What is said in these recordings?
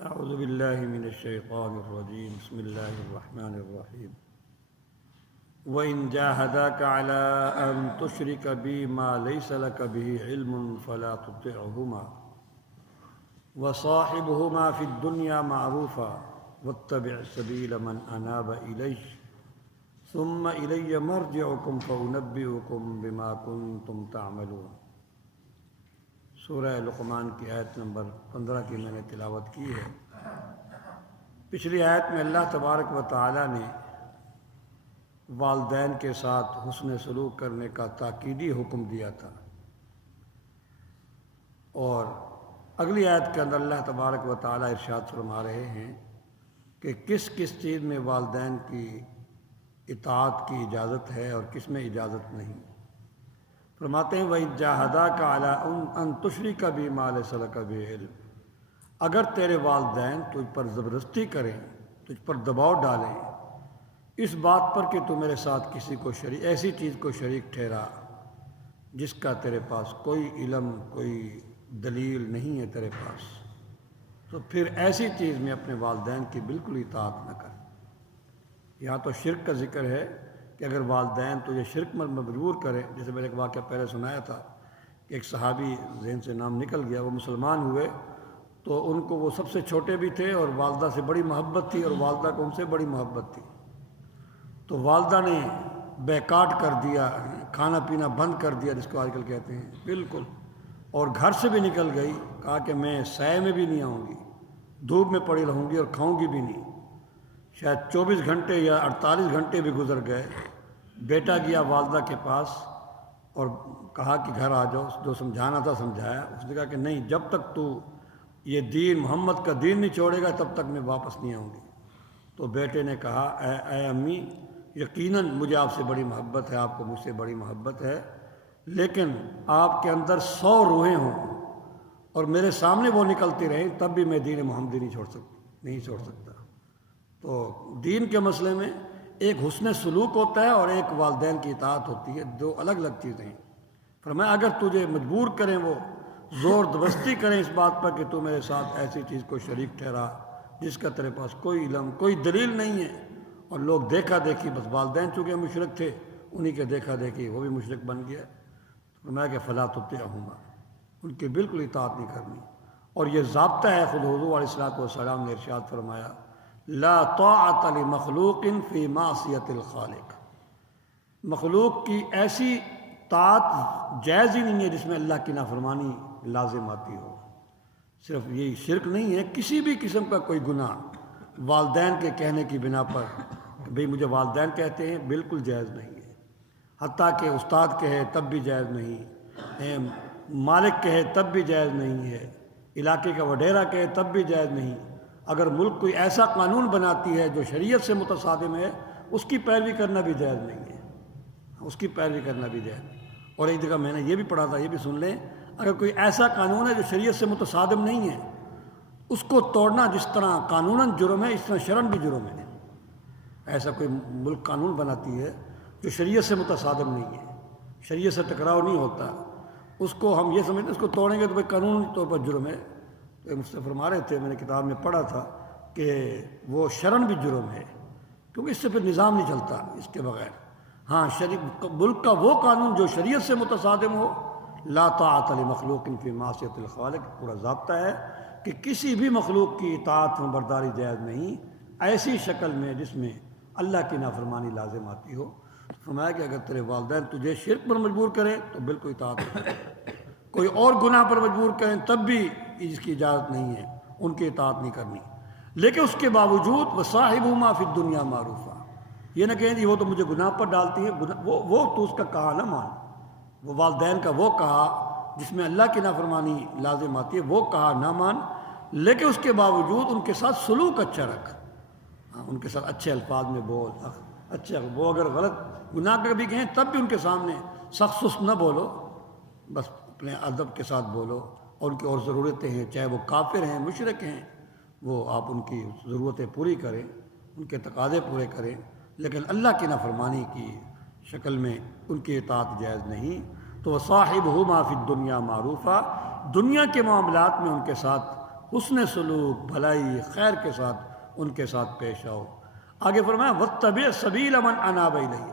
اعوذ باللہ من الشیطان الرجیم بسم اللہ الرحمن الرحیم وَإِن جَاهَدَاكَ عَلَىٰ أَن تُشْرِكَ بِي مَا لَيْسَ لَكَ بِهِ عِلْمٌ فَلَا تُطِعْهُمَا وَصَاحِبْهُمَا فِي الدُّنْيَا مَعْرُوفًا وَاتَّبِعْ سَبِيلَ مَنْ أَنَابَ إِلَيَّ ثُمَّ إِلَيَّ مَرْجِعُكُمْ فَأُنَبِّئُكُمْ بِمَا كُنتُمْ تَعْمَلُونَ۔ سورہ لقمان کی آیت نمبر 15 کی میں نے تلاوت کی ہے۔ پچھلی آیت میں اللہ تبارک و تعالی نے والدین کے ساتھ حسن سلوک کرنے کا تاکیدی حکم دیا تھا، اور اگلی آیت کے اندر اللہ تبارک و تعالی ارشاد فرما رہے ہیں کہ کس کس چیز میں والدین کی اطاعت کی اجازت ہے اور کس میں اجازت نہیں۔ فرماتے ہیں وَإِن جَاهَدَاكَ عَلَىٰ أَن تُشْرِكَ بِي مَا لَيْسَ لَكَ بِهِ عِلْمٌ، اگر تیرے والدین تجھ پر زبردستی کریں، تجھ پر دباؤ ڈالیں اس بات پر کہ تو میرے ساتھ کسی کو ایسی چیز کو شریک ٹھہرا جس کا تیرے پاس کوئی علم کوئی دلیل نہیں ہے تیرے پاس، تو پھر ایسی چیز میں اپنے والدین کی بالکل اطاعت نہ کر۔ یہاں تو شرک کا ذکر ہے کہ اگر والدین تجھے شرک میں مجبور کریں، جیسے میں نے ایک واقعہ پہلے سنایا تھا کہ ایک صحابی ذہن سے نام نکل گیا، وہ مسلمان ہوئے تو ان کو وہ سب سے چھوٹے بھی تھے اور والدہ سے بڑی محبت تھی اور والدہ کو ان سے بڑی محبت تھی، تو والدہ نے بیکاٹ کر دیا، کھانا پینا بند کر دیا جس کو آج کل کہتے ہیں بالکل، اور گھر سے بھی نکل گئی، کہا کہ میں سائے میں بھی نہیں آؤں گی، دھوپ میں پڑی رہوں گی اور کھاؤں گی بھی نہیں۔ شاید 24 گھنٹے یا 48 گھنٹے بھی گزر گئے، بیٹا گیا والدہ کے پاس اور کہا کہ گھر آ جاؤ، جو سمجھانا تھا سمجھایا، اس نے کہا کہ نہیں، جب تک تو یہ دین محمد کا دین نہیں چھوڑے گا تب تک میں واپس نہیں آؤں گی۔ تو بیٹے نے کہا اے امی، یقیناً مجھے آپ سے بڑی محبت ہے، آپ کو مجھ سے بڑی محبت ہے، لیکن آپ کے اندر 100 روحیں ہوں اور میرے سامنے وہ نکلتی رہیں تب بھی میں دین محمدی نہیں چھوڑ سکتا۔ تو دین کے مسئلے میں ایک حسن سلوک ہوتا ہے اور ایک والدین کی اطاعت ہوتی ہے، دو الگ الگ چیزیں ہیں۔ فرمایا اگر تجھے مجبور کریں، وہ زور دبستی کریں اس بات پر کہ تو میرے ساتھ ایسی چیز کو شریک ٹھہرا جس کا تیرے پاس کوئی علم کوئی دلیل نہیں ہے، اور لوگ دیکھا دیکھی، بس والدین چونکہ مشرک تھے انہی کے دیکھا دیکھی وہ بھی مشرک بن گیا، فرمایا کہ فلا تطعهما، ان کی بالکل اطاعت نہیں کرنی۔ اور یہ ضابطہ ہے، خود حضور علیہ السلام نے ارشاد فرمایا لا طاعت لمخلوق فی معصیت الخالق، مخلوق کی ایسی طاعت جائز ہی نہیں ہے جس میں اللہ کی نافرمانی لازم آتی ہو۔ صرف یہی شرک نہیں ہے، کسی بھی قسم کا کوئی گناہ والدین کے کہنے کی بنا پر کہ بھئی مجھے والدین کہتے ہیں، بالکل جائز نہیں ہے، حتیٰ کہ استاد کہے تب بھی جائز نہیں، مالک کہے تب بھی جائز نہیں ہے، علاقے کا وڈیرا کہے تب بھی جائز نہیں۔ اگر ملک کوئی ایسا قانون بناتی ہے جو شریعت سے متصادم ہے، اس کی پیروی کرنا بھی جائز نہیں ہے، اس کی پیروی کرنا بھی جائز نہیں۔ اور ایک جگہ میں نے یہ بھی پڑھا تھا، یہ بھی سن لیں، اگر کوئی ایسا قانون ہے جو شریعت سے متصادم نہیں ہے، اس کو توڑنا جس طرح قانوناً جرم ہے، اس طرح شرعاً بھی جرم ہے۔ ایسا کوئی ملک قانون بناتی ہے جو شریعت سے متصادم نہیں ہے، شریعت سے ٹکراؤ نہیں ہوتا، اس کو ہم یہ سمجھتے ہیں اس کو توڑیں گے تو بھائی قانونی طور پر جرم ہے۔ تو مجھ سے فرما رہے تھے، میں نے کتاب میں پڑھا تھا کہ وہ شرعاً بھی جرم ہے، کیونکہ اس سے پھر نظام نہیں چلتا اس کے بغیر۔ ہاں، ملک کا وہ قانون جو شریعت سے متصادم ہو، لا طاعت لمخلوق فی معصیت الخالق، پورا ضابطہ ہے کہ کسی بھی مخلوق کی اطاعت و برداری جائز نہیں ایسی شکل میں جس میں اللہ کی نافرمانی لازم آتی ہو۔ فرمایا کہ اگر تیرے والدین تجھے شرک پر مجبور کریں تو بالکل اطاعت کریں، کوئی اور گناہ پر مجبور کریں تب بھی اس کی اجازت نہیں ہے، ان کی اطاعت نہیں کرنی، لیکن اس کے باوجود وصاحبہما فی الدنیا معروفا، یہ نہ کہیں وہ تو مجھے گناہ پر ڈالتی ہے، وہ تو اس کا کہا نہ مان، وہ والدین کا وہ کہا جس میں اللہ کی نافرمانی لازم آتی ہے وہ کہا نہ مان، لیکن اس کے باوجود ان کے ساتھ سلوک اچھا رکھ، ان کے ساتھ اچھے الفاظ میں بول، اچھے وہ اگر غلط گناہ کا بھی کہیں تب بھی ان کے سامنے سخت سست نہ بولو، بس اپنے ادب کے ساتھ بولو، اور ان کی اور ضرورتیں ہیں، چاہے وہ کافر ہیں مشرک ہیں، وہ آپ ان کی ضرورتیں پوری کریں، ان کے تقاضے پورے کریں، لیکن اللہ کی نافرمانی کی شکل میں ان کی اطاعت جائز نہیں۔ تو تو وصاحبہما فی الدنیا معروفا، دنیا کے معاملات میں ان کے ساتھ حسن سلوک، بھلائی، خیر کے ساتھ ان کے ساتھ پیش آؤ۔ آگے فرمایا واتبع سبیل من اناب الیہ،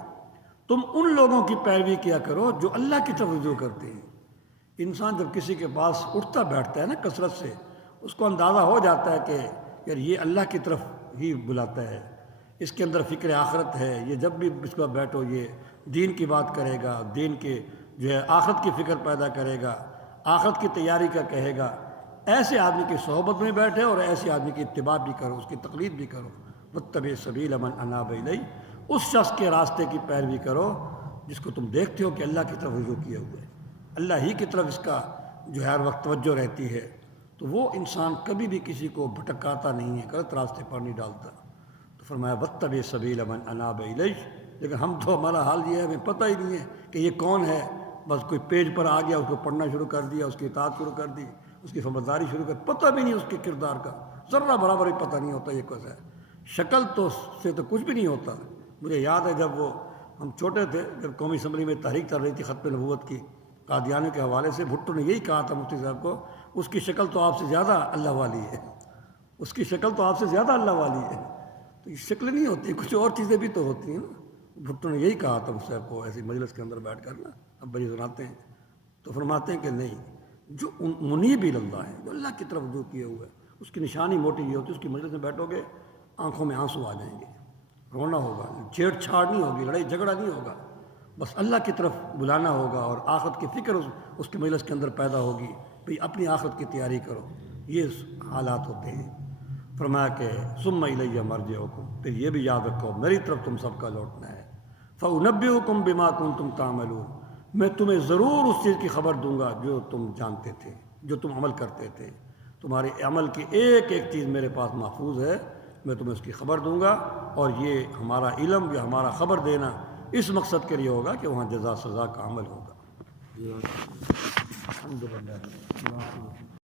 تم ان لوگوں کی پیروی کیا کرو جو اللہ کی طرف رجوع کرتے ہیں۔ انسان جب کسی کے پاس اٹھتا بیٹھتا ہے نا کثرت سے، اس کو اندازہ ہو جاتا ہے کہ یار یہ اللہ کی طرف ہی بلاتا ہے، اس کے اندر فکر آخرت ہے، یہ جب بھی اس کو بیٹھو یہ دین کی بات کرے گا، دین کے جو ہے آخرت کی فکر پیدا کرے گا، آخرت کی تیاری کا کہے گا۔ ایسے آدمی کی صحبت میں بیٹھے اور ایسے آدمی کی اتباع بھی کرو، اس کی تقلید بھی کرو۔ واتبع سبیل من اناب الیہ، اس شخص کے راستے کی پیروی کرو جس کو تم دیکھتے ہو کہ اللہ کی طرف رجوع کیا ہوا ہے، اللہ ہی کی طرف اس کا جو ہے ہر وقت توجہ رہتی ہے، تو وہ انسان کبھی بھی کسی کو بھٹکاتا نہیں ہے، غلط راستے پر نہیں ڈالتا۔ تو فرمایا واتبع سبیل من اناب الیہ، لیکن ہم تو ہمارا حال یہ ہے ہمیں پتہ ہی نہیں ہے کہ یہ کون ہے، بس کوئی پیج پر آ گیا اس کو پڑھنا شروع کر دیا، اس کی اطاعت شروع کر دی، اس کی فرمانبرداری شروع کر، پتہ بھی نہیں اس کے کردار کا، ذرہ برابر بھی پتہ نہیں ہوتا یہ کیسا ہے، شکل تو سے تو کچھ بھی نہیں ہوتا۔ مجھے یاد ہے جب وہ ہم چھوٹے تھے، جب قومی اسمبلی میں تحریک چل رہی تھی ختم نبوت کی قادیانیوں کے حوالے سے، بھٹو نے یہی کہا تھا مفتی صاحب کو، اس کی شکل تو آپ سے زیادہ اللہ والی ہے، اس کی شکل تو آپ سے زیادہ اللہ والی ہے۔ تو یہ شکل نہیں ہوتی، کچھ اور چیزیں بھی تو ہوتی ہیں نا۔ بھٹو نے یہی کہا تھا مفتی صاحب کو ایسی مجلس کے اندر بیٹھ کر نا، اب بڑی سناتے ہیں تو فرماتے ہیں کہ نہیں، جو منیب اللہ ہے، جو اللہ کی طرف رجوع کیے ہوئے، اس کی نشانی موٹی یہ ہوتی ہے، اس کی مجلس میں بیٹھو گے آنکھوں میں آنسو آ جائیں گے، رونا ہوگا، چھیڑ چھاڑ نہیں ہوگی، لڑائی جھگڑا نہیں ہوگا، بس اللہ کی طرف بلانا ہوگا اور آخرت کی فکر اس کے مجلس کے اندر پیدا ہوگی، بھئی اپنی آخرت کی تیاری کرو۔ یہ حالات ہوتے ہیں۔ فرمایا کہ ثم الیہ مرجعکم، پھر یہ بھی یاد رکھو میری طرف تم سب کا لوٹنا ہے۔ فانبئکم بما کنتم تعملون، میں تمہیں ضرور اس چیز کی خبر دوں گا جو تم جانتے تھے، جو تم عمل کرتے تھے، تمہارے عمل کی ایک ایک چیز میرے پاس محفوظ ہے، میں تمہیں اس کی خبر دوں گا۔ اور یہ ہمارا علم یا ہمارا خبر دینا اس مقصد کے لیے ہوگا کہ وہاں جزا سزا کا عمل ہوگا۔ الحمدللہ۔